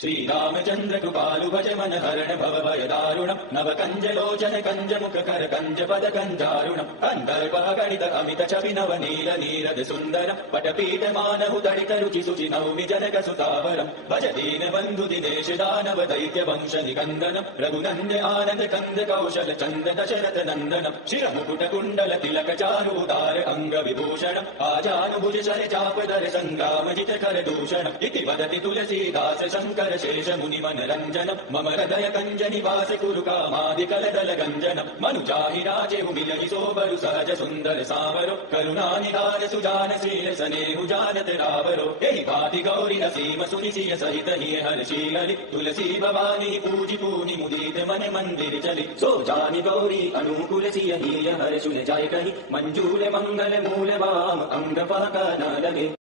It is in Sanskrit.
श्रीरामचन्द्र कृपालु भज मन हरण भव भय दारुणम् नव कञ्जलोचन कञ्ज मुख कर कञ्ज पद कञ्जारुणम् कन्दर्पगणित अमित छवि नव नील नीरद सुन्दरम् पटपीठ मानहु तडित रुचि सुचि नौमि जनक सुतावरम् भज दीन बन्धु दिनेश दानव दैत्य वंश निकन्दनम् रघुनन्द आनन्द कन्द कौशल चन्द दशरथ नन्दनम् शिरमुकुट कुण्डल तिलक चारूदार अङ्ग विभूषणम् आजानुभुज शर चापदर सङ्ग्राम जित कर दूषणम् इति वदति तुलसीदास शङ्कर शेष मुनि मनरञ्जनम् मम हृदय कञ्ज निवास कुरु कामादि कलदल गञ्जनम् मनुजाहि राजे मिलहि सोबरु सहज सुन्दर सावरो करुणा निधान सुजान शील सनेहु जानत रावरो एहि भाति गौरी नसीम सुनि सिय सहित हिय हर्षि हरि तुलसी भवानी पूजि पूनि मुदित मन मंदिर चलि सो जानि गौरी अनुकूल सिय हिय हर्षुल जाय कहि मंजूल मंगल मूल वाम अंग पाका न लगे